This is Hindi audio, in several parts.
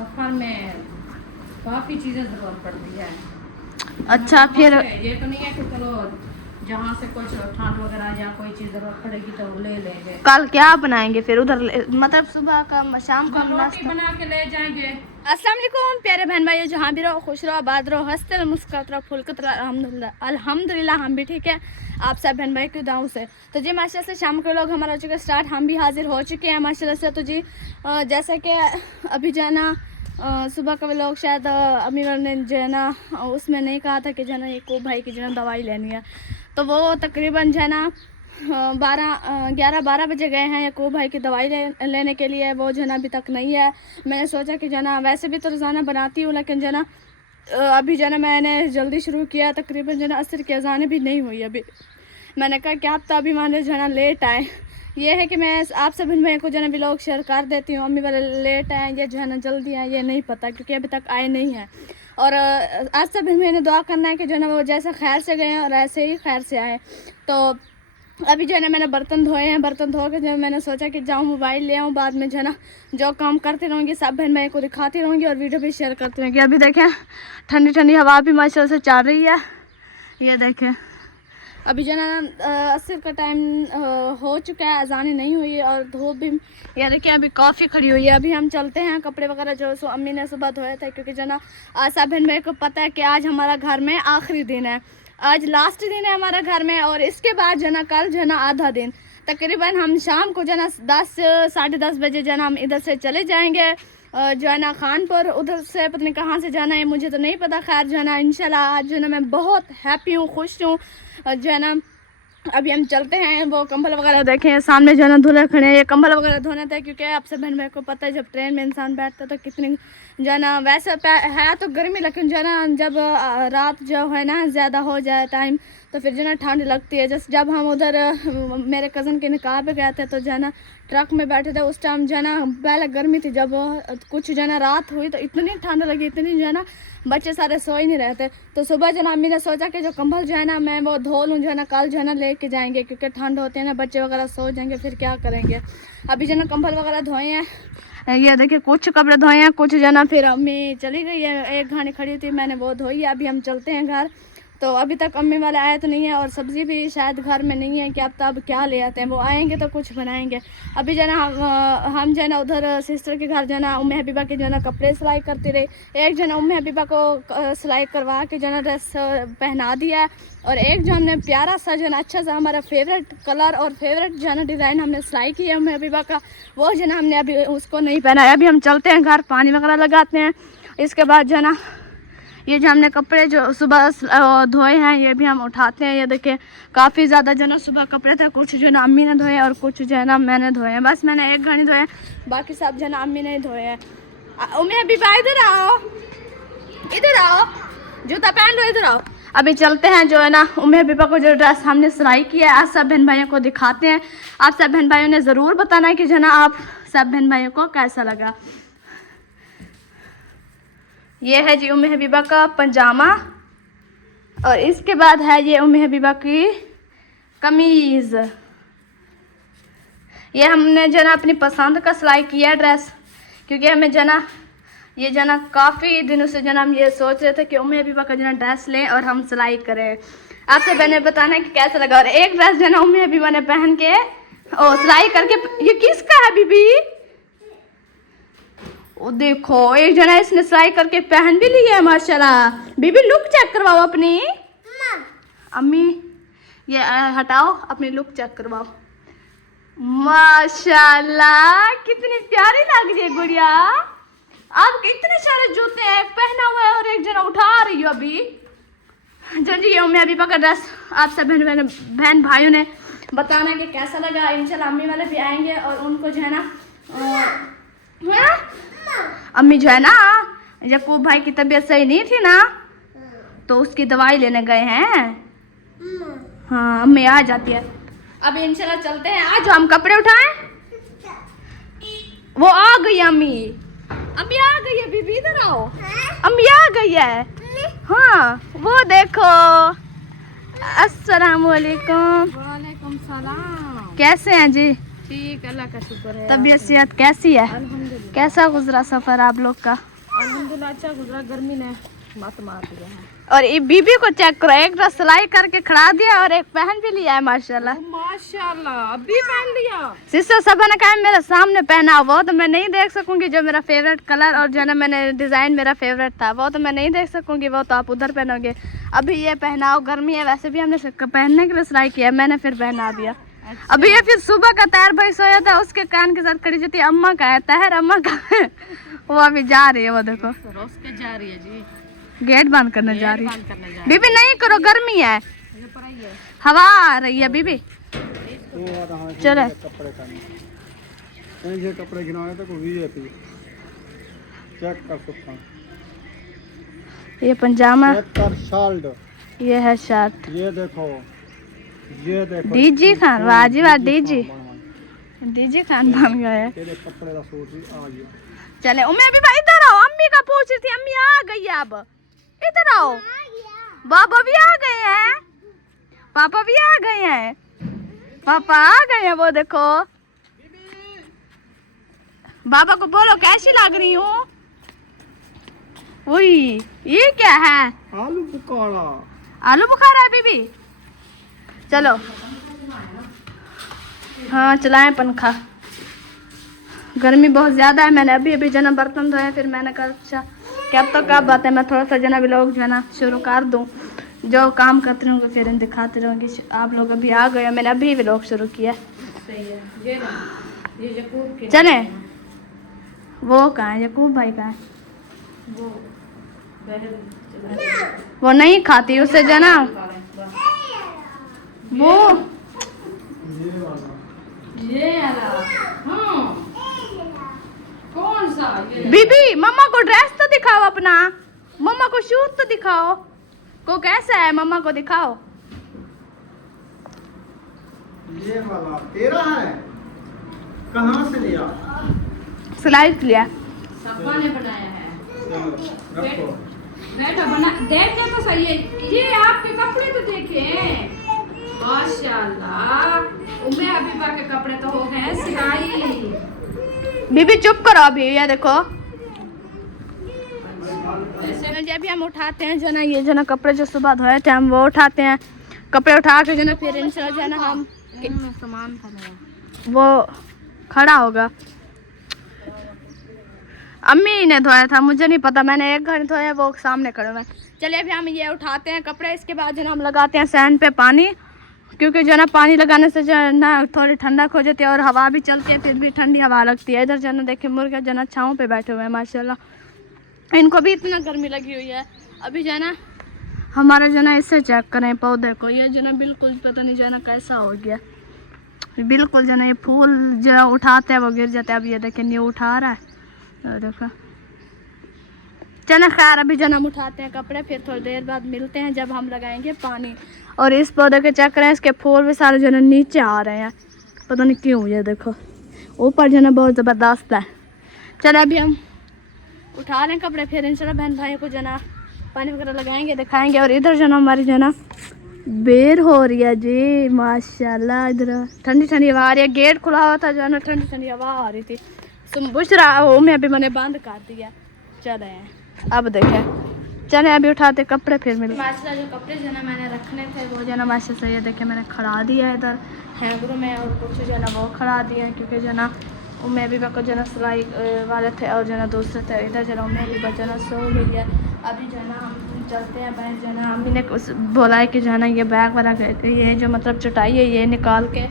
सफर में काफी चीजें जरूरत पड़ती है। अच्छा फिर ये तो नहीं है कि चलो जहाँ से कुछ ठंड वगैरह या कोई चीज जरूरत पड़ेगी तो ले लेंगे। कल क्या बनाएंगे फिर उधर मतलब सुबह का शाम का रोटी बना के ले जाएंगे। अस्सलाम वालेकुम प्यारे बहन भाइयों, जहाँ भी रहो खुश रहो, आबाद रहो, हंसते रहो, मुस्कुराते रहो, फुलकत रहो। अल्हम्दुलिल्लाह अल्हम्दुलिल्लाह हम भी ठीक है आप सब बहन भाई की दुआओं से। तो जी माशाल्लाह से शाम के लोग हमारा हो चुका स्टार्ट, हम भी हाजिर हो चुके हैं माशाल्लाह से। तो जी जैसे कि अभी जो है ना सुबह का लोग शायद अम्मी ने जो है ना उसमें नहीं कहा था कि जो है ना एक को भाई की जो है दवाई लेनी है, तो वो तकरीबन जो है ना 11-12 बजे गए हैं याकूब भाई की दवाई लेने के लिए। वो जो है ना अभी तक नहीं है। मैंने सोचा कि जो है ना वैसे भी तो रोज़ाना बनाती हूँ, लेकिन जो है ना अभी जो है ना मैंने जल्दी शुरू किया, तकरीबन जो है ना असर की अज़ानें भी नहीं हुई अभी। मैंने कहा कि आप तो अभी माने जो है ना लेट आए। ये है कि मैं आप सब भाई को जो है ना व्लॉग शेयर कर देती हूँ। अम्मी वाले लेट आए या जो है ना जल्दी आए ये नहीं पता, क्योंकि अभी तक आए नहीं हैं। और आज सब मैंने दुआ करना है कि जो है ना वो जैसे खैर से गए हैं और ऐसे ही खैर से आए। तो अभी जो है ना मैंने बर्तन धोए हैं, बर्तन धो के जो मैंने सोचा कि जाऊँ मोबाइल ले आऊँ, बाद में जो है ना जो काम करती रहूँगी सब बहन भाई को दिखाती रहूँगी और वीडियो भी शेयर करती रहूँगी। अभी देखें ठंडी ठंडी हवा भी माशाल्लाह से चल रही है। ये देखें अभी जो है ना असर का टाइम हो चुका है, अजानें नहीं हुई है और धूप भी ये देखिए अभी काफ़ी खड़ी हुई है। अभी हम चलते हैं कपड़े वगैरह जो सो अम्मी ने सुबह धोए थे, क्योंकि जो ना आज सब बहन भाई को पता है कि आज हमारा घर में आखिरी दिन है, आज लास्ट दिन है हमारा घर में। और इसके बाद जो ना कल जो ना आधा दिन, तकरीबन हम शाम को जो ना 10-10:30 बजे जो ना हम इधर से चले जाएंगे जो है ना खानपुर। उधर से पता नहीं कहाँ से जाना है मुझे तो नहीं पता। खैर जो है ना इंशाल्लाह आज जो है ना मैं बहुत हैप्पी हूँ, खुश हूँ। जो है ना अभी हम चलते हैं। वो कंबल वगैरह देखें सामने जो है ना धुले खड़े हैं, ये कंबल वगैरह धोने थे, क्योंकि आपसे बहन भाई को पता है जब ट्रेन में इंसान बैठता है तो कितनी जो है ना वैसे है तो गर्मी, लेकिन जो है ना जब रात जो है ना ज़्यादा हो जाए टाइम तो फिर जो है ना ठंड लगती है। जैसे जब हम उधर मेरे कज़न के निकाह पे गए थे तो जो है ना ट्रक में बैठे थे, उस टाइम जो है ना पहले गर्मी थी, जब कुछ जो है ना रात हुई तो इतनी ठंड लगी, इतनी जो है ना बच्चे सारे सो ही नहीं रहे थे। तो सुबह जो ना अम्मी ने सोचा कि जो कंबल जो है ना मैं वो धो लूँ, जो है ना कल जो है ना लेके जाएंगे, क्योंकि ठंड होती है ना, बच्चे वगैरह सो जाएंगे फिर क्या करेंगे। अभी जो है ना कंबल वगैरह धोए हैं, ये देखिए कुछ कपड़े धोए हैं, कुछ जो है ना फिर अम्मी चली गई है, एक घानी खड़ी थी मैंने वो धोई है। अभी हम चलते हैं घर। तो अभी तक अम्मी वाले आए तो नहीं है और सब्ज़ी भी शायद घर में नहीं है कि अब तो अब क्या ले आते हैं, वो आएंगे तो कुछ बनाएंगे। अभी जो है ना हम जो है ना उधर सिस्टर के घर जो है ना उम्मे हबीबा के जो है ना कपड़े सिलाई करती रही। एक जो है ना उम्मे हबीबा को सिलाई करवा के जो है ना ड्रेस पहना दिया है, और एक जो हमने प्यारा सा जो है ना अच्छा सा हमारा फेवरेट कलर और फेवरेट जो है ना डिज़ाइन हमने सिलाई की है उम्मे हबीबा का, वो जो है ना हमने अभी उसको नहीं पहना है। अभी हम चलते हैं घर, पानी वगैरह लगाते हैं। इसके बाद जो है ना ये जो हमने कपड़े जो सुबह धोए हैं ये भी हम उठाते हैं। ये देखिए काफ़ी ज़्यादा जो ना सुबह कपड़े थे, कुछ जो ना अम्मी ने धोए और कुछ जो है ना मैंने धोए हैं। बस मैंने एक घड़ी धोए, बाकी सब जो ना अम्मी ने धोए हैं। उम्मी अभी इधर आओ, इधर आओ, जूता पहन लो, इधर आओ। अभी चलते हैं जो है ना उम्मी हबीबा को जो ड्रेस हमने सिलाई किया है आज सब बहन भाइयों को दिखाते हैं। आप सब बहन भाइयों ने ज़रूर बताना है कि जो ना आप सब बहन भाइयों को कैसा लगा। ये है जी उम्मी हबीबा का पजामा, और इसके बाद है ये उम्मी हबीबा की कमीज़। ये हमने जो ना अपनी पसंद का सिलाई किया ड्रेस, क्योंकि हमें जो ना ये जो ना काफ़ी दिनों से जो ना हम ये सोच रहे थे कि उम्मी हबीबा का जो ना ड्रेस लें और हम सिलाई करें। आपसे मैंने बताना है कि कैसा लगा। और एक ड्रेस जो ना उम्मी हबीबा ने पहन के और सिलाई करके, ये किसका है बीबी? ओ देखो एक जना इसने सिलाई करके पहन भी ली है माशाल्लाह। बीबी लुक चेक करवाओ अपनी। अम्मी ये हटाओ, अपनी लुक चेक करवाओ। माशाल्लाह कितनी प्यारी लग रही है गुड़िया। आप इतने सारे जूते हैं पहना हुआ है और एक जना उठा रही हो अभी। जी ये उम्मी हबीबा का ड्रेस आप सब बहन भाइयों ने बताना कि कैसा लगा। इंशाल्लाह अम्मी वाले भी आएंगे और उनको जो है ना अम्मी जो है ना याकूब भाई की तबीयत सही नहीं थी ना, तो उसकी दवाई लेने गए हैं। हाँ अम्मी आ जाती है। अब इंशाल्लाह चलते हैं। आज हम कपड़े उठाएं। वो आ गई अम्मी, अम्मी आ गई है। बीबी इधर आओ, अम्मी आ गई है। हाँ वो देखो। अस्सलाम वालेकुम। वालेकुम सलाम। कैसे हैं जी? ठीक, अल्लाह का शुक्र है। तबीयत सेहत कैसी है? अल्हम्दुलिल्लाह कैसा गुजरा सफर आप लोग का? अल्हम्दुलिल्लाह अच्छा गुजरा, गर्मी ने मत मार दिया है। और ये बीबी को चेक करो, एक ड्रेस सिलाई करके खड़ा दिया और एक पहन भी लिया है माशाल्लाह। माशाल्लाह अभी पहन लिया। सिस्टर सब ने कहा मेरे सामने पहना, वो तो मैं नहीं देख सकूंगी जो मेरा फेवरेट कलर और जो ना मैंने डिज़ाइन मेरा फेवरेट था वो तो मैं नहीं देख सकूंगी, वो तो आप उधर पहनोगे। अभी ये पहनाओ, गर्मी है वैसे भी हमने पहनने के लिए सिलाई किया, मैंने फिर पहना दिया। अभी ये फिर सुबह का तैर भाई सोया था, उसके कान के साथ खड़ी जाती अम्मा का है तहर, अम्मा का है। वो अभी जा रही है, वो देखो रोज के जा रही है जी, गेट बंद करने जा रही बंद है। करने जा बीबी नहीं करो, गर्मी है, रही है। पढ़ाई है। हवा आ रही है बीबी। चलो ये कपड़े गिनाए तो कोई वीआईपी चेक कर सकता हूं। ये पंजामा, चेक कर शर्ट, ये है शर्ट। ये देखो डीजी खान, वाजी वाह डीजी, डीजी खान बन गए। तेरे कपड़े का सूट भी आ गया। चले उम्मी अभी भाई इधर आओ, अम्मी का पूछ रही थी, अम्मी आ गई है, अब इधर आओ। बाबा भी आ गए हैं, पापा भी आ गए हैं, पापा आ गए हैं, वो देखो। बाबा को बोलो कैसी लग रही हूँ। वही ये क्या है? आलू बुखारा। आलू बुखारा है बीबी। चलो हाँ चलाएं पंखा, गर्मी बहुत ज़्यादा है। मैंने अभी अभी जना बर्तन धोए, फिर मैंने कहा अच्छा कब तो क्या बात है, मैं थोड़ा सा जना भी लोग जो है ना शुरू कर दूँ, जो काम करते रहूँगी फिर दिखाते रहूँगी। आप लोग अभी आ गए, मैंने अभी भी लोग शुरू किया। सही है। ये ना, ये यकूब के चले वो कहाँ है, यकूब भाई कहाँ है? वो बहन चला वो नहीं खाती उसे जना, वो ये वाला। हाँ कौन सा ये? बीबी मम्मा को ड्रेस तो दिखाओ अपना, मम्मा को शूज तो दिखाओ, को कैसा है मम्मा को दिखाओ। ये वाला तेरा है, कहाँ से लिया? सिलाई लिया। सब्बा ने बनाया है। चलो रखो। बेटा बना देखे तो सही है, ये आपके कपड़े तो देखे माशाल्लाह। उम्मे हबीबा के कपड़े तो हो गए सिलाई। बीबी चुप करो अभी, ये देखो ऐसे जब भी हम उठाते हैं जो ना, ये जो ना कपड़े जो सुबह धोए थे हम वो उठाते हैं, कपड़े उठा के जो ना फिर इनसे जो है ना हम सामान था मेरा। वो खड़ा होगा। अम्मी ने धोया था, मुझे नहीं पता, मैंने एक घर धोया, वो सामने खड़े हुए। चलिए अभी हम ये उठाते हैं कपड़े, इसके बाद जो ना हम लगाते हैं सैन पे पानी, क्योंकि जो ना पानी लगाने से जो है ना थोड़ी ठंडक हो जाती है और हवा भी चलती है, फिर भी ठंडी हवा लगती है। इधर जो ना देखिए मुर्गे जो ना छाँव पे बैठे हुए हैं माशाल्लाह, इनको भी इतना गर्मी लगी हुई है। अभी जो है ना हमारा जो ना इससे चेक करें पौधे को, ये जो ना बिल्कुल पता नहीं जो है ना कैसा हो गया, बिल्कुल जो ना ये फूल जो उठाते हैं वो गिर जाते हैं। अब ये देखें न्यू उठा रहा है, देखो। चलो खैर अभी जन हम उठाते हैं कपड़े, फिर थोड़ी देर बाद मिलते हैं जब हम लगाएंगे पानी। और इस पौधे के चेक करें, इसके फूल भी सारे जो ना नीचे आ रहे हैं, पता नहीं क्यों, ये देखो ऊपर जो ना बहुत ज़बरदस्त है। चलो अभी हम उठा रहे हैं कपड़े, फिर इंशाल्लाह बहन भाई को जो ना पानी वगैरह लगाएंगे, दिखाएंगे। और इधर जो ना हमारी जो ना बेर हो रही है जी माशाल्लाह, इधर ठंडी ठंडी हवा आ रही है। गेट खुला हुआ था जो है ना, ठंडी ठंडी हवा आ रही थी। बुश रहा हो मैं अभी मैंने बंद कर दिया। चले अब देखें, चले अभी उठाते कपड़े फिर मिलते। माशाल्लाह जो कपड़े जो ना मैंने रखने थे वो जो ना माशाल्लाह से ये देखे मैंने खड़ा दिया है इधर हैंगरों में, और कुछ जो ना वो खड़ा दिया है, क्योंकि जो ना उम्मीद भी को जो ना सिलाई वाले थे और जो ना दूसरे थे। इधर जो ना उम्मीद भी जो ना सो गई है। अभी जो ना हम चलते हैं बाहर, जो ना अम्मी ने बोला है कि जो है ना ये बैग वाला ये जो मतलब चटाई है ये निकाल के,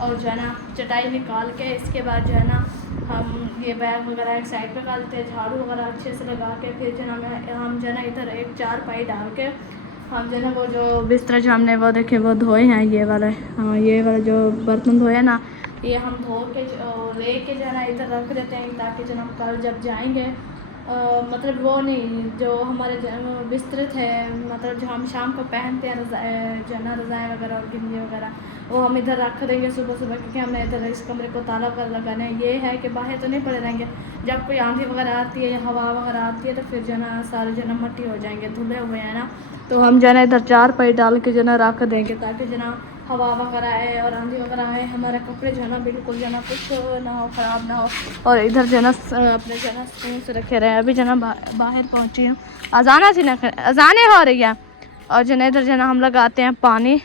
और जो है ना चटाई निकाल के इसके बाद जो है ना हम ये बैग वगैरह एक साइड पे कर देते हैं, झाड़ू वगैरह अच्छे से लगा के, फिर जो ना हम जो है ना इधर एक चारपाई डाल के हम जो है ना वो जो बिस्तर जो हमने वो देखे वो धोए हैं, ये वाला, हाँ ये वाला जो बर्तन धोए ना, ये हम धो के ले के जो है ना इधर रख देते हैं, ताकि जो हम कल जब जाएंगे मतलब वो नहीं जो हमारे बिस्तर थे, मतलब जो हम शाम को पहनते हैं जो है ना रज़ाएँ वगैरह और गिन्नी वगैरह, वो हम इधर रख देंगे सुबह सुबह, क्योंकि हमने इधर इस कमरे को ताला वगैरह लगाना है। ये है कि बाहर तो नहीं पड़े रहेंगे, जब कोई आंधी वगैरह आती है या हवा वगैरह आती है तो फिर जो ना सारे जो ना मट्टी हो जाएंगे, धुले हुए हैं ना, तो हम जो है ना इधर चारपाई डाल के जो ना रख देंगे, ताकि जो ना हवा वगैरह है और आंधी वगैरह है, हमारे कपड़े जो है ना बिल्कुल जो है ना कुछ ना हो, ख़राब ना हो। और इधर जो है ना अपने जो है ना सुकून से रखे रहे। अभी जो है ना बाहर पहुँची हूँ, अजाना सी ना अजाने हो रही है। और जो है ना इधर जो है ना हम लगाते हैं पानी।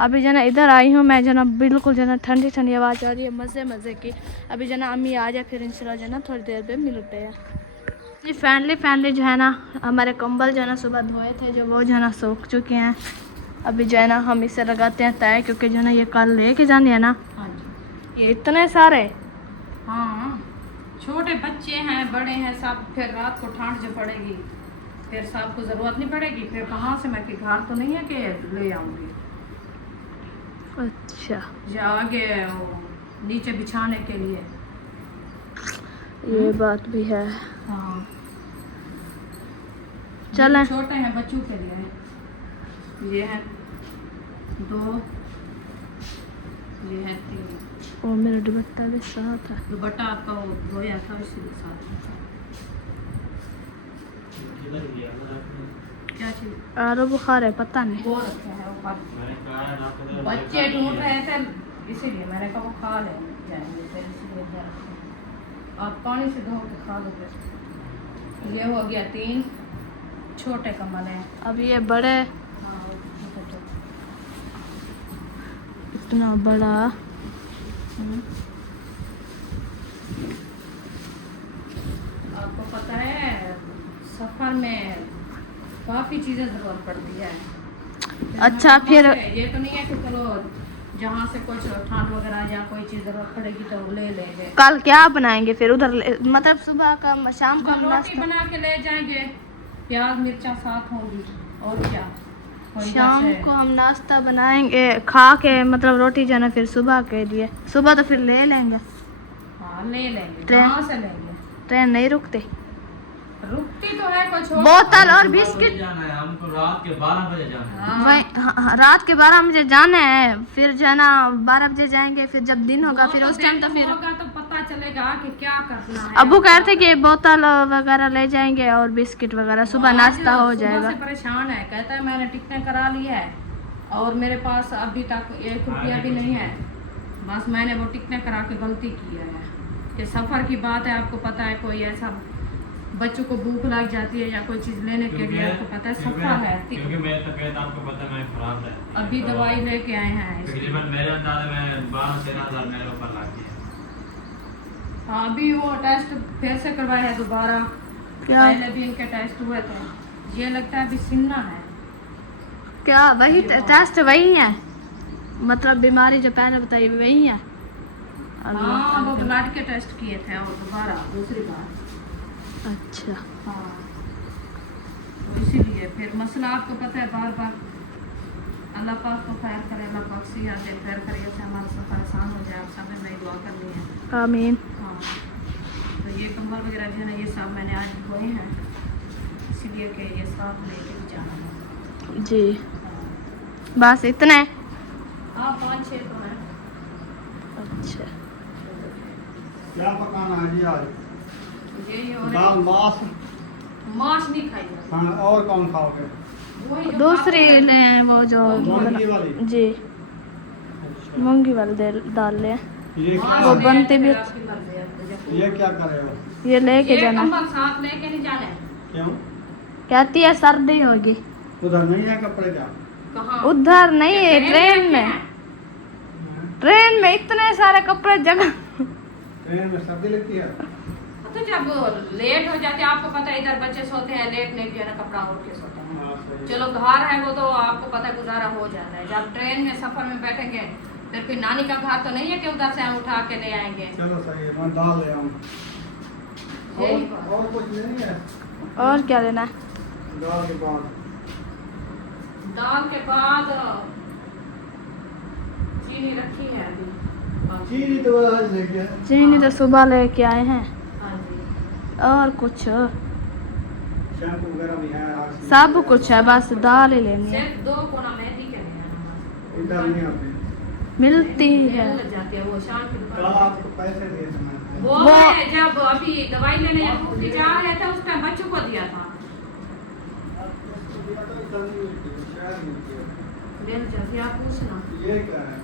अभी जो है ना इधर आई हूँ मैं, जो है ना बिल्कुल जो है ना ठंडी ठंडी आवाज़ आ रही है, मज़े मज़े की। अभी जो है ना अम्मी आ जाए फिर इंशाल्लाह जो है ना थोड़ी देर पे मिलते हैं। जी फाइनली जो है ना हमारे कंबल जो है ना सुबह धोए थे, जो वो जो है ना सूख चुके हैं। अभी जो है ना हम इसे लगाते हैं तय, क्योंकि जो है ना ये कल लेके जाने है ना। हाँ जी। ये इतने सारे, हाँ, छोटे बच्चे हैं, बड़े हैं, सब। फिर रात को ठंड जो पड़ेगी फिर सबको ज़रूरत नहीं पड़ेगी। फिर कहाँ से मैं, कि घर तो नहीं है कि ले आऊँगी। अच्छा जो आगे वो नीचे बिछाने के लिए। ये बात भी है। हाँ, चलें। छोटे हैं बच्चों के लिए। ये है 2, ये है 3। वो मेरा दुपट्टा भी साथ है। दुपट्टा आपका वो धोया था उसी के साथ। क्या चीज़? आरो बुखार है, पता नहीं। वो रखे हैं ऊपर, बच्चे ढूंढ रहे थे इसीलिए मैंने कहा वो खा ले जाएंगे, फिर इसीलिए इधर रखे। आप पानी से धो के खा लो। फिर ये हो गया 3 छोटे कमल हैं। अब ये बड़े, हाँ, छोटे। इतना बड़ा। आपको पता है सफ़र में काफ़ी चीज़ें ज़रूरत पड़ती है। अच्छा, फिर ये तो नहीं है कि चलो जहाँ से कुछ ठंड वगैरह या कोई चीज़ ज़रूरत पड़ेगी तो ले लेंगे। कल क्या बनाएंगे फिर उधर, मतलब सुबह का शाम का रोटी नाश्ता? बना के ले जाएंगे, प्याज मिर्चा साथ होंगी और क्या। और इधर शाम से- को हम नाश्ता बनाएंगे खा के, मतलब रोटी जो है ना फिर सुबह के लिए। सुबह तो फिर ले लेंगे, हाँ ले लेंगे। ट्रेन- कहाँ से लेंगे? ट्रेन नहीं रुकती। रुकती तो है कुछ और। बोतल और बिस्किट। जाना है हमको, रात के 12 बजे जाना है। हाँ, वही रात के 12 बजे जाना है, फिर जो है ना 12 बजे जाएंगे, फिर जब दिन होगा वो फिर तो उस टाइम तो दिन फिर होगा तो पता चलेगा कि क्या करना है। अबू कह रहे थे कि बोतल वगैरह ले जाएंगे और बिस्किट वगैरह, सुबह आज नाश्ता हो सुबह जाएगा। से परेशान है, कहता है मैंने टिकटें करा ली है और मेरे पास अभी तक 1 रुपया भी नहीं है। बस मैंने वो टिकटें करा के गलती की है कि सफ़र की बात है। आपको पता है कोई ऐसा बच्चों को भूख लग जाती है या कोई चीज़ लेने के लिए, आपको पता है सफ़र है। क्योंकि मेरी तबीयत आपको पता है मैं खराब है। अभी दवाई लेके आए हैं इसकी। तकरीबन मेरे अंदाजे में 12-13 हज़ार मेरे ऊपर लग गया। हाँ, अभी वो टेस्ट फिर से करवाया है दोबारा। क्या पहले भी इनके टेस्ट हुए थे। ये लगता है अभी सिन्ना है। क्या वही टेस्ट वही है, मतलब बीमारी जो पहले बताई वही है? हाँ, वो ब्लड के टेस्ट किए थे और दोबारा दूसरी बार। अच्छा, हाँ, तो इसीलिए फिर मसला आपको पता है बार बार। अल्लाह पाक को खैर करे, अल्लाह पाक से याद खैर करे, से हमारा सफ़र आसान हो जाए। आप सब ने नई दुआ करनी है। आमीन। हाँ, तो ये कंबल वगैरह जो है ना ये सब मैंने आज धोए हैं, इसीलिए कि ये साथ लेके भी जाना है। जी बस इतने? हाँ, 5-6 तो हैं। अच्छा, क्या पकाना है जी आज? यही हो दाल रहा मांस। मांस नहीं खाई जाती। हाँ, और कौन खाओगे? वही जो दूसरी खाते हैं। ले आए वो जो मूंगी वाली? जी मूंगी वाली दाल ले आए। ये हाँ, क्या वो ले बनती आए भी- फिर आपकी मर्जी है, जब- ये क्या करे हो? ये लेके ये जाना। कंबल साथ लेके नहीं जाने। क्यों? कहती है सर्दी होगी। उधर नहीं है कपड़े क्या? कहाँ? उधर नहीं है, ट्रेन में। हैं? ट्रेन में इतने सारे कपड़े जगह। ट्रेन में सर्दी लगती है? तो जब लेट हो जाते हैं, आपको पता है इधर बच्चे सोते हैं, लेट नहीं किया ना कपड़ा ओढ़ के सोते हैं। हाँ, सही। चलो घर है वो तो आपको पता है गुजारा हो जाता है। जब ट्रेन में सफर में बैठेंगे फिर नानी का घर तो नहीं है कि उधर से हम उठा के ले आएंगे। चलो सही है, मैं दाल ले आऊँ। यही बात। और कुछ नहीं है? और क्या लेना है? दाल के बाद दाल के बाद चीनी रखी है अभी। चीनी तो आज लेके आए। चीनी तो सुबह लेके आए हैं। हाँ जी। और कुछ शैम्पू वगैरह भी है आज। सब कुछ है, बस दाल ही लेनी है। सिर्फ 2 कोना मेहंदी के लिए है। इधर नहीं आते। मिलती है। लग जाती है वो शाम की कल दुकान। आपको पैसे दिए थे मैंने। वो है जब अभी दवाई लेने या भूख जा रहे थे उस टाइम बच्चों को दिया था। मिल जाती, आप पूछना। ये क्या है?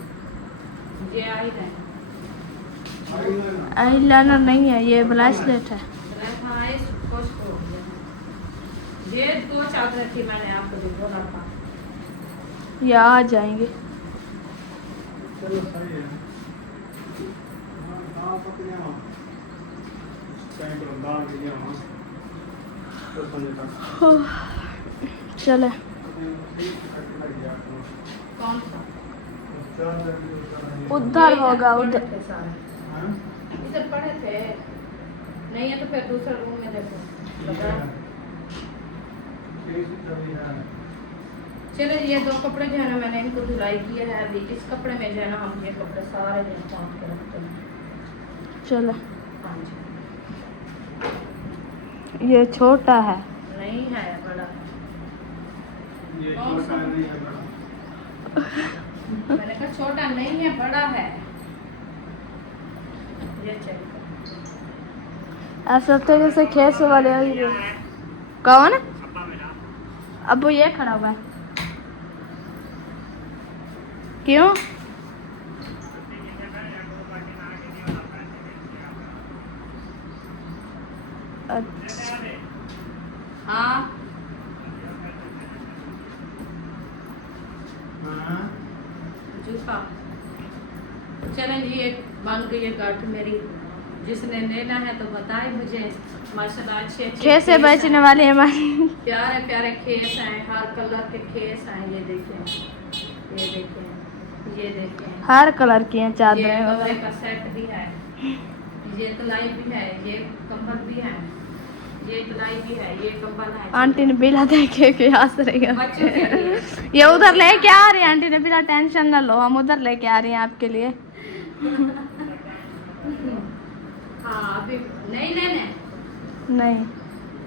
ये आई है आईलाइनर नहीं है, ये ब्रेसलेट है। हाँ, इस कुछ को ये 2 चादर थी, मैंने आपको जो बोला था। ये आ जाएंगे। चलो सही है। हाँ पकड़े आओ। टाइम पर दाल के लिए आओ। तो समझे तक। चले कौन सा? उधर होगा, उधर। पढ़े थे सारे। इधर पढ़े थे। नहीं है तो फिर दूसरे रूम में देखो। लगा। चलो ये 2 कपड़े जो है ना, मैंने इनको धुलाई किया है। अभी इस कपड़े में जो है ना, हम ये कपड़े सारे दिन पहुँच के रखते हैं। चलो, हाँ जी। ये छोटा है। नहीं है, बड़ा है। ये छोटा नहीं है बड़ा। मैंने कहा छोटा नहीं है, बड़ा है। ये चेक ऐसा तो जैसे खेस वाले कौन? अब वो ये खड़ा हुआ है। क्यों? अच्छा, हाँ हाँ जूता। चलें जी, एक बन गई है गाठ मेरी। जिसने लेना है तो बताए मुझे। माशाल्लाह अच्छे अच्छे खेस से खेस बेचने हैं। वाली हमारी। प्यारे प्यारे खेस हैं, हर कलर के खेस हैं। ये देखें, ये देखें, ये देखें। हर कलर की हैं ये चादरें कपड़े वगैरह। का सेट भी है, ये तलाई भी है, ये कंबल भी है, ये तलाई भी है, ये कंबल है। आंटी ने बिला देखे के हंस रही है। बच्चों के लिए। ये उधर लेके आ रही है आंटी ने, बिना टेंशन ना लो, हम उधर लेके आ रही हैं आपके लिए। हाँ अभी नहीं लेने। नहीं,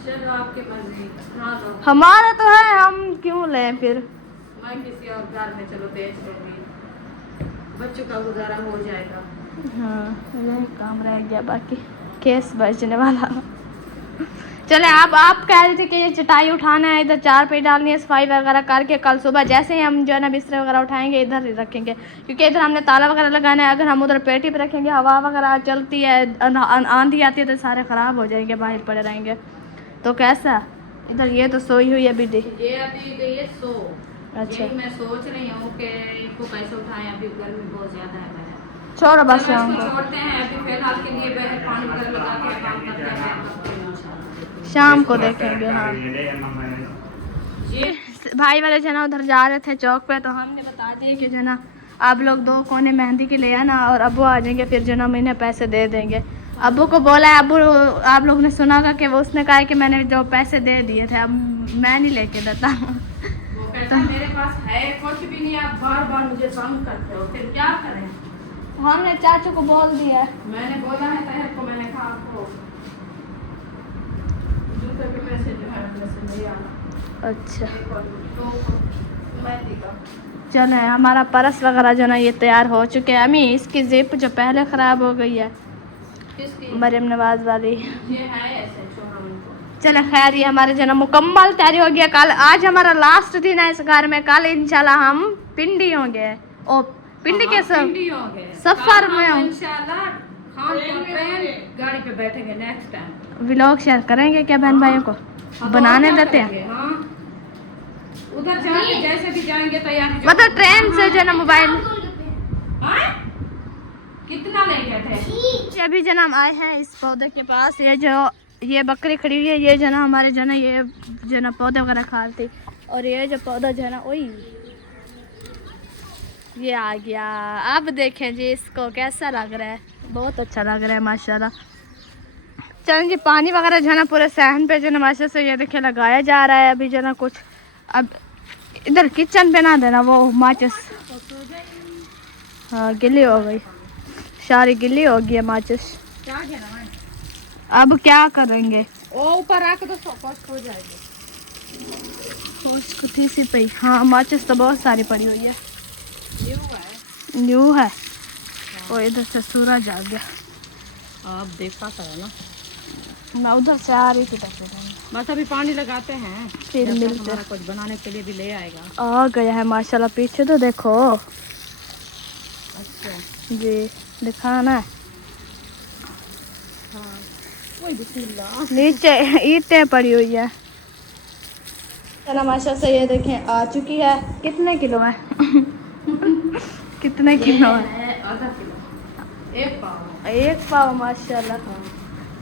चलो आपके मर्जी। हाँ लो। हमारा तो है, हम क्यों लें फिर। मैं किसी और घर में चलो बेच लूंगी, बच्चों का गुजारा हो जाएगा। हाँ, ये काम रह गया बाकी, केस बचने वाला। चले, आप कह रहे थे कि ये चटाई उठाना है, इधर 4 पे डालनी है, सफाई वगैरह करके कल सुबह जैसे ही हम जो है ना बिस्तर वगैरह उठाएंगे इधर ही रखेंगे, क्योंकि इधर हमने ताला वगैरह लगाना है। अगर हम उधर पेटी पे रखेंगे, हवा वगैरह चलती है, आंधी आती है तो सारे ख़राब हो जाएंगे, बाहर पड़े रहेंगे। तो कैसा, इधर ये तो सोई हुई है बिड्डी। ये अभी गई है सो। अच्छा, यही मैं सोच रही हूँ कि इनको कैसे उठाएं, अभी गर्मी बहुत ज़्यादा है। छोड़ो बस चलो शाम इसको को, छोड़ते हैं अभी फिलहाल के लिए। वह पानी वगैरह लगा के काम करते हैं। शाम को देखेंगे। हाँ, ये भाई वाले जो है ना उधर जा रहे थे चौक पे, तो हमने बता दिए कि जो है ना आप लोग 2 कोने मेहंदी के ले आना, और अब्बू आ जाएंगे, फिर जो है ना हम इन्हें पैसे दे देंगे। अब्बू को बोला है, अब्बू आप लोग ने सुना होगा कि वो उसने कहा है कि मैंने जो पैसे दे दिए थे, अब मैं नहीं लेके देता। वो कहता है मेरे पास है कुछ भी नहीं, आप बार बार मुझे तंग करते हो, फिर क्या करें। हमने चाचू को बोल दिया है। मैंने बोला है तहर को, मैंने कहा आपको जूते के पैसे जो है वैसे नहीं आना। अच्छा, तो मेहंदी का चलो, हमारा पर्स वगैरह जो ना ये तैयार हो चुके हैं। अम्मी, इसकी जिप जो पहले ख़राब हो गई है, किसकी? मरियम नवाज वाली। ये है ऐसे छोड़ो उनको। चलो खैर, ये हमारे जो ना मुकम्मल तैयारी हो गया। कल, आज हमारा लास्ट दिन है इस घर में, कल इंशाल्लाह हम पिंडी होंगे। ओ पिंडी के सब पिंडी हो गए। सफर में हम हम इंशाल्लाह खान ट्रेन गाड़ी पे बैठेंगे नेक्स्ट टाइम। व्लॉग शेयर करेंगे क्या बहन भाइयों को, हाँ, बनाने तो और क्या देते हैं। करेंगे? हाँ उधर जाके जैसे भी जाएंगे तैयारी जो- मतलब ट्रेन से जो ना मोबाइल। हाँ? कितना ले गए थे? अभी जो ना हम आए हैं इस पौधे के पास, ये बकरी खड़ी हुई है, ये जो ना हमारे जो ना ये जो ना पौधे वगैरह खाती, और ये जो पौधा जो है ना, ओई ये आ गया। अब देखें जी इसको कैसा लग रहा है, बहुत अच्छा लग रहा है माशाल्लाह। चलें जी, पानी वगैरह जो है ना पूरे सहन पे जो ना माशा से ये देखिए लगाया जा रहा है। अभी जो ना कुछ, अब इधर किचन पे ना देना वो माचिस, हाँ गिल्ली हो गई, सारी गिल्ली हो गई है माचिस। क्या गिरा है? अब क्या करेंगे, ओ ऊपर रख दो, कष्ट हो जाएगी। उसको तीसरी पे, हाँ माचिस तो बहुत सारी पड़ी हुई है। न्यू है। वो इधर से सूरज आ गया, आप देखा करो ना, मैं उधर से आ रही थी तब बस अभी पानी लगाते हैं, फिर जब तक मिलते हमारा कुछ बनाने के लिए भी ले आएगा। आ गया है माशाल्लाह। पीछे तो देखो, अच्छा जी दिखाना है। हाँ वही बिस्मिल्लाह। नीचे ईंटें पड़ी हुई है। माशा से ये देखें आ चुकी है। कितने किलो है? कितने किलो है? है आधा किलो, एक पाव। एक पाव माशाल्लाह।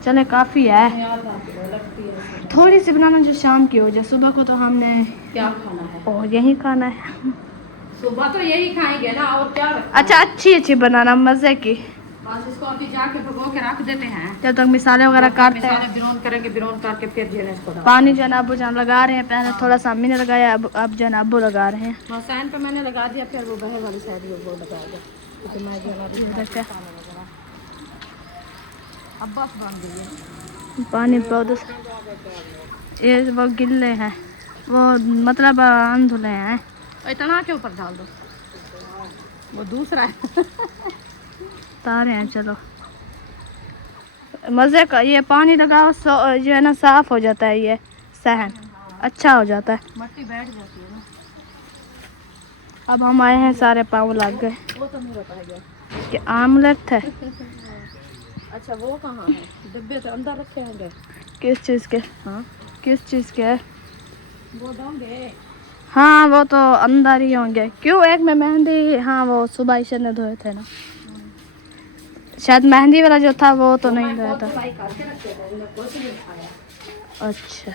चले काफ़ी है। आधा किलो लगती है इसमें। थोड़ी सी बनाना जो शाम की हो जाए, सुबह को तो हमने क्या खाना है? और यही खाना है। सुबह तो यही खाएंगे ना, और क्या रखना अच्छा है? अच्छी अच्छी बनाना मज़े की। बस इसको अभी जाके भिगो के रख देते हैं। जब तक मिसाले वगैरह काटते हैं। मिसाले बिरौन करेंगे, बिरौन करके फिर जो है इसको पानी जो है ना अब्बू जान लगा रहे हैं। पहले थोड़ा सा अम्मी ने लगाया, अब जो है ना अब्बू लगा रहे हैं। मसाइन पे मैंने लगा दिया, फिर वो बहे वाली साइड वो लगा दिया, क्योंकि मैं जो है ना अभी ये देखा। अब बस बन गई है। पानी बहुत ये वो गिल्ले हैं, वो मतलब अंधुले हैं। इतना के ऊपर डाल दो, वो दूसरा है। तारे हैं। चलो मज़े का ये पानी लगाओ जो है ना साफ़ हो जाता है, ये सहन अच्छा हो जाता है। मट्टी बैठ जाती है ना। अब हम आए हैं, सारे पाँव लग गए। वो तो नहीं बताया गया। कि आमलेट है। अच्छा वो कहाँ है? डिब्बे तो अंदर रखे होंगे। किस चीज़ के? हाँ किस चीज़ के? वो दोगे। हाँ वो तो अंदर ही होंगे। क्यों एक में मेहंदी, हाँ वो सुबह ईशा ने धोए थे ना। शायद मेहंदी वाला जो था वो तो नहीं धोया था। सफाई करके रखे थे, इन्हें कुछ नहीं खाया। अच्छा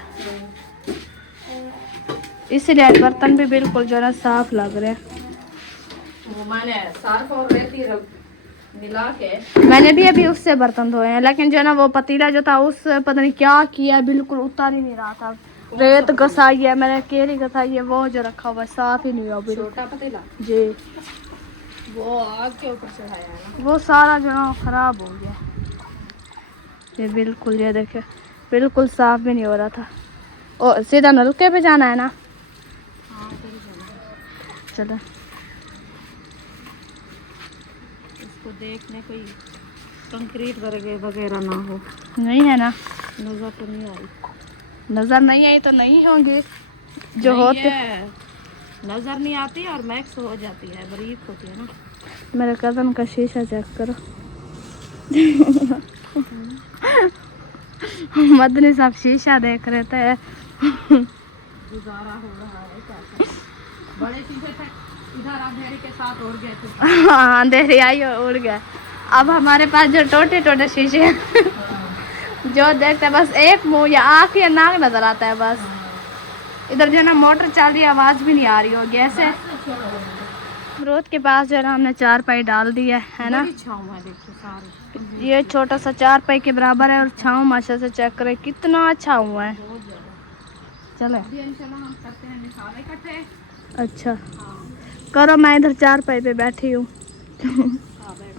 इसलिए बर्तन भी बिल्कुल जो है ना साफ लग रहे हैं। वो मैंने सर्फ और रेती मिला के मैंने भी अभी उससे बर्तन धोए हैं, लेकिन जो है ना वो पतीला जो था उस पता नहीं क्या किया, बिल्कुल उतार ही नहीं रहा था। रेत घसाई है मैंने, केरी घसाई है, वो जो रखा हुआ है साफ ही नहीं हुआ बिल्कुल। छोटा पतीला जी वो आग के ऊपर चढ़ाया है ना। वो सारा जो है ना खराब हो गया। ये बिल्कुल ये देखे बिल्कुल साफ भी नहीं हो रहा था। और सीधा नलके पे जाना है ना। हाँ उधर ही जाना है। चलो इसको देखने कोई कंक्रीट वगैरह ना हो। नहीं है ना, नजर तो नहीं आई। नज़र नहीं आई तो नहीं होंगी जो नहीं होते। है, नजर नहीं आती और मैक्स हो जाती है, बारीक होती है ना। मेरे कदम का शीशा चेक करो। मदनी साहब शीशा देख रहे थे। गुजारा हो रहा है क्या करें? बड़े शीशे थे, इधर अंधेरे के साथ उड़ गए थे। हाँ अंधेरी आई और उड़ गया। अब हमारे पास जो टोटे टोटे शीशे हैं, जो देखते हैं बस एक मुंह या आँख या नाक नजर आता है बस। इधर जो है ना मोटर चल रही है, आवाज़ भी नहीं आ रही होगी ऐसे। अमरूद के पास जो है ना हमने 4 पाई डाल दिया है ना। बड़ी छाँव है, देखो सारे। ये छोटा सा 4 पाई के बराबर है और छाँव माशा से चेक करें कितना अच्छा हुआ है। बहुत ज्यादा। चले अभी इंशाल्लाह हम करते हैं मिसाले इकट्ठे। अच्छा हाँ करो, मैं इधर 4 पाई पे बैठी हूँ। हाँ बैठ।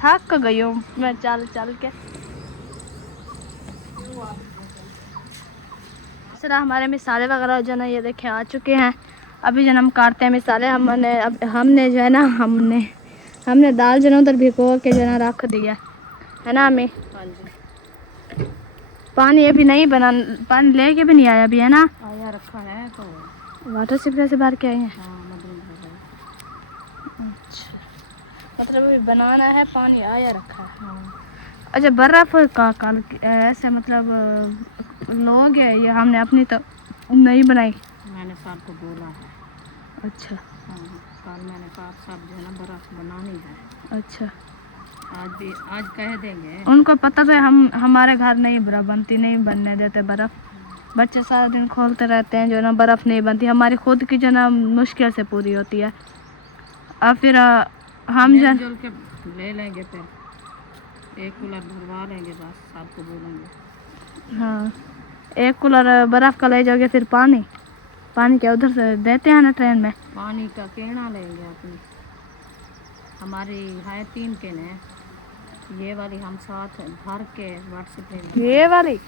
थक गई हूँ मैं चल चल के। सर हमारे मिसाले वगैरह जो है ना ये देखे आ चुके हैं। अभी जो हम काटते हैं मिसाले। हमने जो है ना हमने दाल जो है ना उधर भिगो के जो है ना रख दिया है ना हमें। हाँ जी। पानी अभी नहीं बना, पानी लेके भी नहीं आया अभी है ना। आया रखा है तो। वाटर सप्लाई से भर के आई हैं। हाँ मदद है। अच्छा मतलब अभी बनाना है, पानी आया रखा है। हाँ अच्छा बर्फ़ का कल ऐसे मतलब लोग है ये हमने अपनी तो नहीं बनाई। मैंने साहब को बोला है। अच्छा हाँ कल मैंने कहा साहब जो है ना बर्फ़ बनानी है। अच्छा आज कह देंगे। उनको पता तो है हमारे घर नहीं बर्फ़ बनती, नहीं बनने देते बर्फ़। बच्चे सारा दिन खोलते रहते हैं, जो ना बर्फ़ नहीं बनती। हमारी खुद की जो ना मुश्किल से पूरी होती है। और फिर हम जो जुल के ले लेंगे, फिर एक कूलर भरवा लेंगे, बस साहब को बोलेंगे। हाँ एक कूलर बर्फ़ का ले जाओगे, फिर पानी क्या उधर से देते हैं ना ट्रेन में। पानी का केना लेंगे अपनी। हमारी है 3 केने, ये वाली हम साथ भर के व्हाट्सएप पे। ये वाली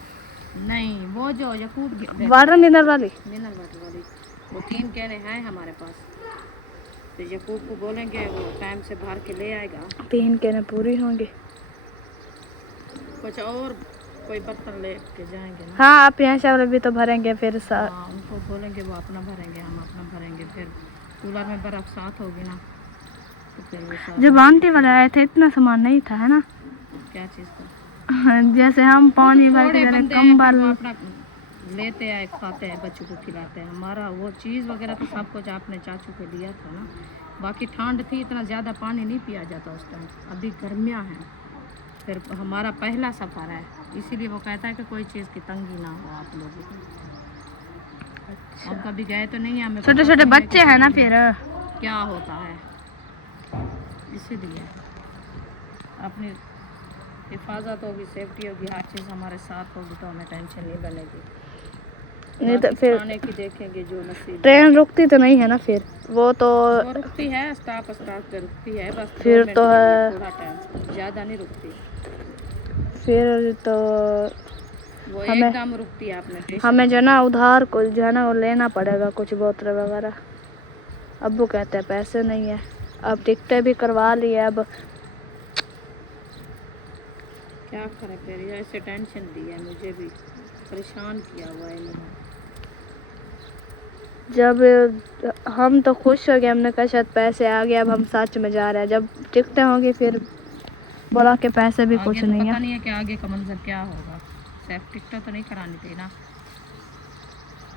नहीं वो जो यकूब वाटर मिनरल वाली। मिनरल वाटर वाली, वो 3 केने हैं हमारे पास। तो यकूब को बोलेंगे वो टाइम से भर के ले आएगा। 3 कहने पूरी होंगी। कुछ और कोई बर्तन ले के जाएंगे ना। हाँ आप यहाँ शावर भी तो भरेंगे फिर हाँ उनको बोलेंगे वो अपना भरेंगे, हम अपना भरेंगे, फिर कूलर में बर्फ़ साथ होगी ना। तो फिर वो सारा- जब आंटी वाले आए थे इतना सामान नहीं था, है ना? क्या चीज़ का जैसे हम पानी भर थोड़े के जाने, बंदे हैं, फिर कंबल। वो अपना लेते आए, खाते हैं, बच्चों को खिलाते हैं। हमारा वो चीज़ वगैरह तो सब कुछ आपने चाचू को दिया था ना। बाकी ठंड थी, इतना ज़्यादा पानी नहीं पिया जाता उस टाइम। अभी गर्मियाँ हैं, फिर हमारा पहला सफ़र है, इसीलिए वो कहता है कि कोई चीज़ की तंगी ना हो आप लोगों को। हम कभी गए तो नहीं, हमें छोटे पता छोटे नहीं है बच्चे कि हैं ना, फिर क्या होता है, इसीलिए अपनी हिफाजत होगी, सेफ्टी होगी, हर चीज़ हमारे साथ होगी तो हमें टेंशन नहीं बनेगी। नहीं तो बाकी फिर खाने की देखेंगे जो नसीब। ट्रेन रुकती तो नहीं है ना फिर? वो तो वो रुकती है, स्टॉप पे रुकती है, बस 2 फिर मिनट तो के लिए, है। थोड़ा टाइम, ज़्यादा नहीं रुकती। फिर तो वो हमें- एकदम रुकती है अपने स्टेशन हमें पे। जो ना उधार को जो है ना वो लेना पड़ेगा, कुछ बोतल वगैरह। अब्बू कहते हैं पैसे नहीं है। अब टिकटें भी करवा ली है, अब क्या करें फिर, ऐसे टेंशन दी है, मुझे भी परेशान किया हुआ है इन्होंने। जब हम तो खुश हो गए, हमने कहा शायद पैसे आ गए, अब हम सच में जा रहे हैं। जब टिकटें होंगी फिर बोला कि पैसे भी आगे कुछ तो नहीं पता है। नहीं है कि आगे का मंजर क्या होगा। सिर्फ टिकट तो नहीं करानी थी ना,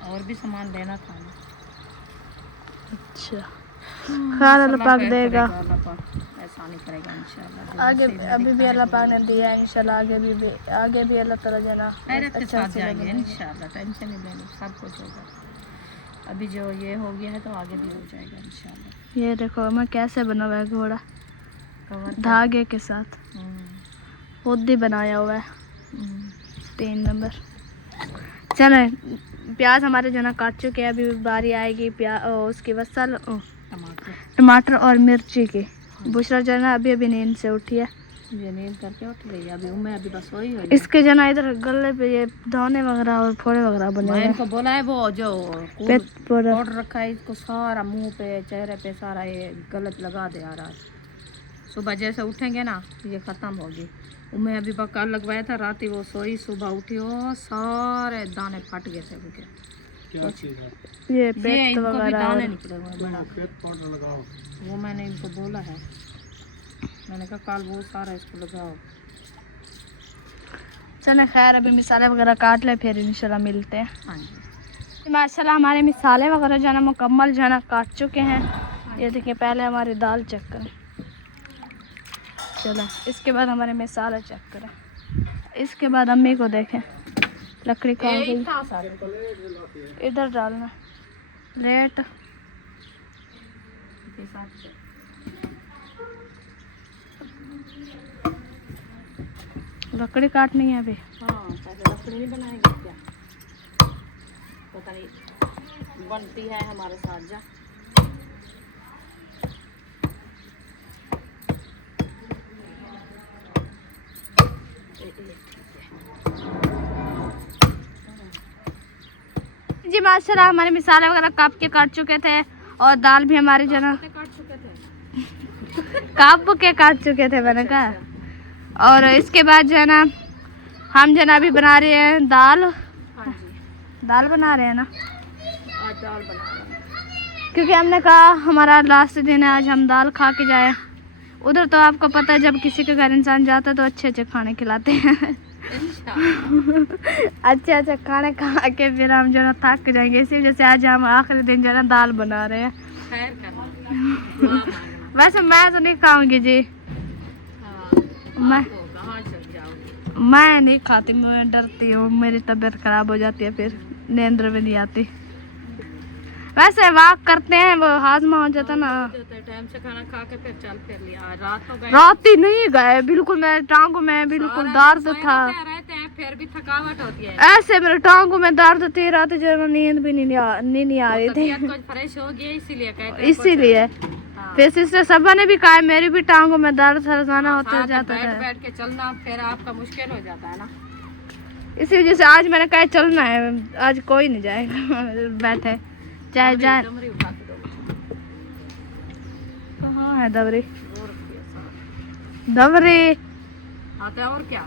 और भी सामान लेना था ना। अच्छा, खैर अल्लाह पाक खैर देगा करेगा, अल्लाह पाक ऐसा नहीं करेगा इंशाल्लाह। जो आगे। नसीब में अभी भी लिखा है अल्लाह वो पाक ने होगा। दिया है, इंशाल्लाह आगे भी अल्लाह ताला जना खैरियत के अच्छा साथ से जाएंगे लेके इंशाल्लाह, टेंशन नहीं लेनी, सब कुछ होगा। अभी जो ये हो गया है तो आगे भी हो जाएगा इंशाल्लाह। ये देखो मैं कैसे बना हुआ है घोड़ा, कवर धागे के साथ खुद ही बनाया हुआ है। 3 नंबर। चलो प्याज हमारे जो ना काट चुके हैं, अभी बारी आएगी उसकी बसल टमाटर टमाटर और मिर्ची की। बुशरा जो है ना अभी अभी नींद से उठी है। ये नींद करके उठ गई, अभी मैं अभी बस सोई हुई हूँ। इसके जो ना इधर गले पे ये दाने वगैरह और फोड़े वगैरह बने हुए मैं हैं। इनको बोला है वो जो पेट पर पाउडर रखा है, इसको सारा मुंह पे चेहरे पे सारा ये गलत लगा दे आ रहा है। सुबह जैसे उठेंगे ना ये ख़त्म होगी। मैं अभी बका लगवाया था, रात ही वो सोई, सुबह उठी हो सारे दाने फट गए थे उनके। क्या चीज़ है? ये ये पेट इनको भी वगैरह दाने और निकले हुए हैं बड़ा। फेस पाउडर लगाओ। वो मैंने इनको बोला है, मैंने कहा कल वो सारा इसको लगाओ। चले खैर अभी मिसाले वगैरह काट ले, फिर इंशाल्लाह मिलते हैं। हाँ जी, माशाल्लाह हमारे मिसाले वगैरह जो है ना मुकम्मल जो है ना काट चुके हैं। ये देखिए पहले हमारी दाल चेक करें, चलो इसके बाद हमारे मिसाले चेक करें, इसके बाद अम्मी को देखें। लकड़ी का ये इतना सारे इधर डालना लेट। के साथ से। लकड़ी काटनी है अभी। हाँ, पहले लकड़ी नहीं बनाएंगे क्या? पता नहीं बनती है हमारे साथ जा। जी माशाल्लाह हमारे मिसाले वगैरह काट के काट चुके थे, और दाल भी हमारी जो ना काट चुके थे। काप के काट चुके थे मैंने कहा। और इसके बाद जो है ना हम जो ना अभी बना रहे हैं दाल। हाँ जी, दाल बना रहे हैं ना, आज दाल बना रहे हैं। क्योंकि हमने कहा हमारा लास्ट दिन है, आज हम दाल खा के जाए। उधर तो आपको पता है जब किसी के घर इंसान जाता है तो अच्छे अच्छे खाने खिलाते हैं। अच्छे अच्छे खाने खा के फिर हम जो है ना थक जाएंगे, इसी वजह से आज हम आखिरी दिन जो है ना दाल बना रहे हैं। खैर करना। वैसे मैं तो नहीं खाऊंगी जी, मैं तो कहाँ चल जाओगे? मैं नहीं खाती, मैं डरती हूँ, मेरी तबीयत खराब हो जाती है, फिर नींद भी नहीं आती। वैसे वॉक करते हैं वो हाजमा हो जाता ना। टाइम से खाना खा के फिर चल फिर लिया। रात को गए, रात ही नहीं गए बिल्कुल, मेरे टांगों में बिल्कुल दर्द था। रहते हैं फिर भी थकावट होती है। ऐसे मेरे टांगों में दर्द थी, रात जो है ना नींद भी नहीं आ रही थी, तबीयत कुछ फ्रेश हो गया इसीलिए कहते हैं। इसीलिए। हाँ। फिर सिस्टर सबा ने भी कहा मेरी भी टांगों में दर्द रोजाना होता साथ में जाता बैठ था, बैठ के चलना फिर आपका मुश्किल हो जाता है ना। इसी वजह से आज मैंने कहा चलना है, आज कोई नहीं जाएगा। बैठे चाहे जाए। डमरी उठा के दो। कहाँ है दबरी? और क्या? दबरी आते हैं और क्या?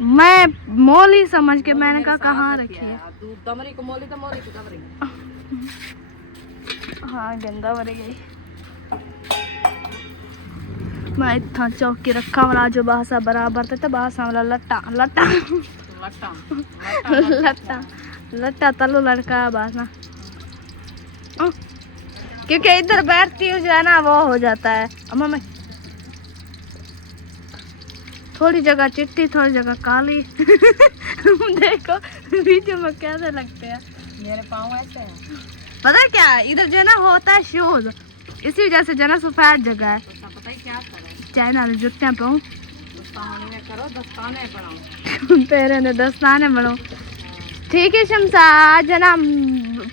मैं मोली समझ के मैंने मेरे कहा साथ कहाँ रखी रखी है। तू दमरी को मोली तो मोली को दमरी। हाँ गंदा भर गई। मैं इतना चौकी रखा वाला जो बासा बराबर थे बासा वाला लट्टा लट्टा लट्टा लट्टा तलू लड़का बासा क्योंकि इधर बैठती हूँ जो है ना वो हो जाता है। अम्मा मैं थोड़ी जगह चिट्टी थोड़ी जगह काली देखो वीडियो में कैसे लगते हैं मेरे पाँव ऐसे हैं। पता है क्या इधर जो है ना होता है शूज इसी वजह से जो है ना सफेद जगह है। तो पता ही क्या करें चाइना में जुत्ते पाऊँ दस्ताने करो दस्ताने बनाओ तेरे ने दस्ताने बनाओ। ठीक है शमसा आज है ना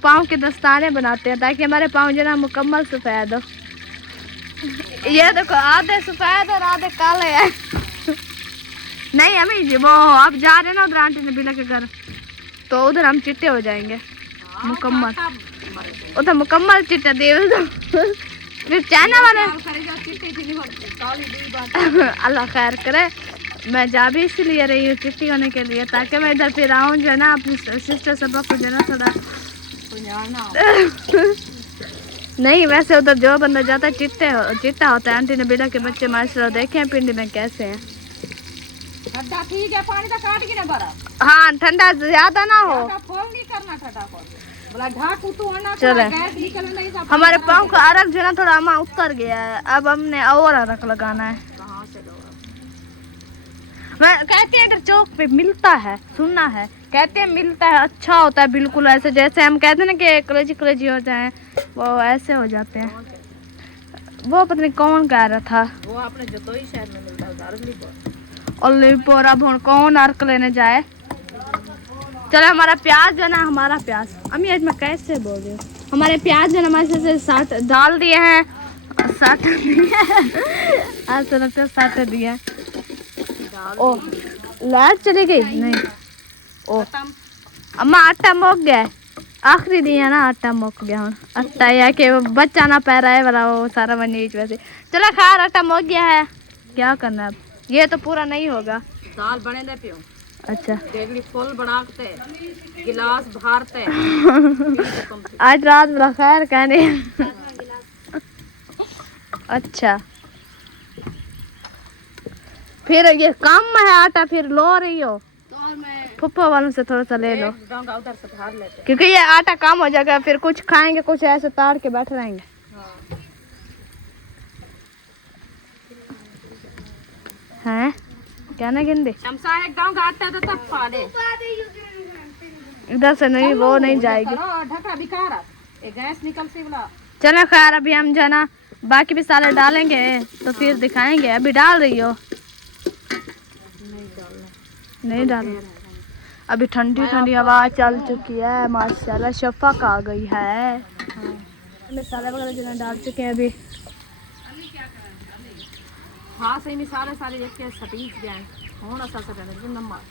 पाँव के दस्ताने बनाते हैं ताकि हमारे पाँव जो है ना मुकम्मल सफेद हो। ये देखो आधे सफेद और आधे काले हैं नहीं हमें वो अब जा रहे हैं ना उधर आंटी नबीला के घर तो उधर हम चिट्टे हो जाएंगे मुकम्मल उधर मुकम्मल चिट्टे दे फिर चाइना वाले अल्लाह खैर करे। मैं जा भी इसलिए रही हूँ चिट्टी होने के लिए ताकि मैं इधर फिर आऊँ जो है ना अपनी सिस्टर सब को जो है ना थोड़ा नहीं वैसे उधर जो बंदा जाता है चिट्टा होता है। आंटी नबीला के बच्चे माशाल्लाह देखे हैं पिंडी में कैसे हैं। ठंडा ठीक है पानी तो काट के ना भरा हाँ ठंडा ज्यादा ना हो खोल नहीं करना ठंडा बोला ढाक उतू होना चले निकल नहीं सब हमारे पाँव का अरग जो है ना थोड़ा अमा उतर गया है अब हमने और अरग लगाना है। कहाँ से लो मैं कहते हैं इधर चौक पे मिलता है सुनना है कहते हैं मिलता है अच्छा होता है बिल्कुल ऐसे जैसे हम कहते हैं ना कि कलेजी कलेजी हो जाए वो ऐसे हो जाते हैं। वो पता नहीं कौन कह रहा था वो अपने जतोई शहर में मिलता है अलीपुर अब कौन अर्क लेने जाए। चलो हमारा प्याज जो ना हमारा प्याज अम्मी आज मैं कैसे बोल रही हूँ हमारे प्याज जो ना हमारे से साथ डाल दिए हैं साथ दिए आज तो लगता है साथ दिए ओ लाइट चली गई नहीं ओ अम्मा आटा मुक गया आखिरी दिया ना आटा मुक गया हूँ आटा या कि बच्चा ना पै रहा है वाला वो सारा बनीच वैसे। चलो खैर आटा मुक गया है क्या करना अब ये तो पूरा नहीं होगा दाल बने दे पियो अच्छा डेगली फुल बनाते गिलास भरते आज रात बड़ा खैर कहने अच्छा फिर ये कम है आटा फिर लो रही हो फुप्पा वालों से थोड़ा सा ले लो उधर से भर लेते क्योंकि ये आटा कम हो जाएगा फिर कुछ खाएंगे कुछ ऐसे ताड़ के बैठे रहेंगे। हैं क्या ना गिंदे शमसा एक गांव गाता तो तब पाले इधर से नहीं वो नहीं जाएगी ढकड़ा बिकार ये गैस निकल सी वाला। चलो खैर अभी हम जो ना बाकी भी सारे डालेंगे तो फिर दिखाएंगे अभी डाल रही हो नहीं डाल अभी ठंडी ठंडी हवा चल चुकी है माशाल्लाह शफक आ गई है मसाला वगैरह जो डाल चुके हैं अभी हाँ सही मिसाले सारे एक के सटीक जाए थोड़ा सा सटने नमक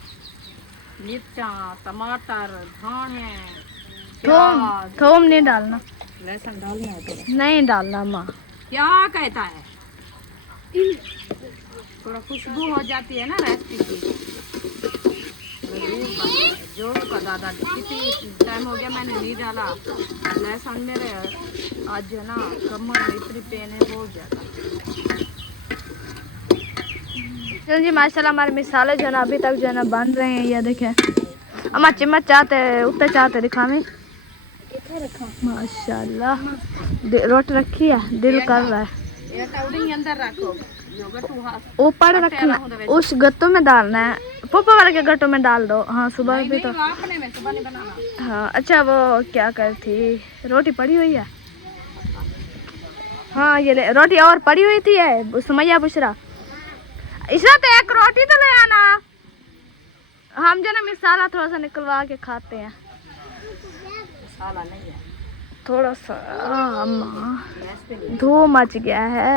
मिर्चा टमाटर धाने थोम नहीं डालना लहसुन डालना है नहीं डालना माँ क्या कहता है थोड़ा खुशबू हो जाती है ना रेसिपी की जो का दादा किसी टाइम हो गया मैंने नहीं डाला लहसुन मेरे आज जो है ना कमर में इतनी पेन है बहुत ज़्यादा। चलो जी माशाल्लाह हमारे मिसाले जो है ना अभी तक जो है ना बन रहे हैं ये देखें अम्मा चम्मच चाहते उत्ते चाहते दिखावे माशाल्लाह रोटी रखी है दिल कर रहा है अंदर रखो ऊपर रखना उस गत्तों में डालना है पापा वाले के गट्टों में डाल दो। हाँ सुबह भी तो अपने में सुबह नहीं बनाना। हाँ अच्छा वो क्या कर थी रोटी पड़ी हुई है हाँ ये ले रोटी और पड़ी हुई थी है सुमैया बुशरा इसरा तो एक रोटी तो ले आना हम जो ना मिसाला थोड़ा सा निकलवा के खाते हैं मसाला नहीं है थोड़ा सा अम्मा धूम मच गया है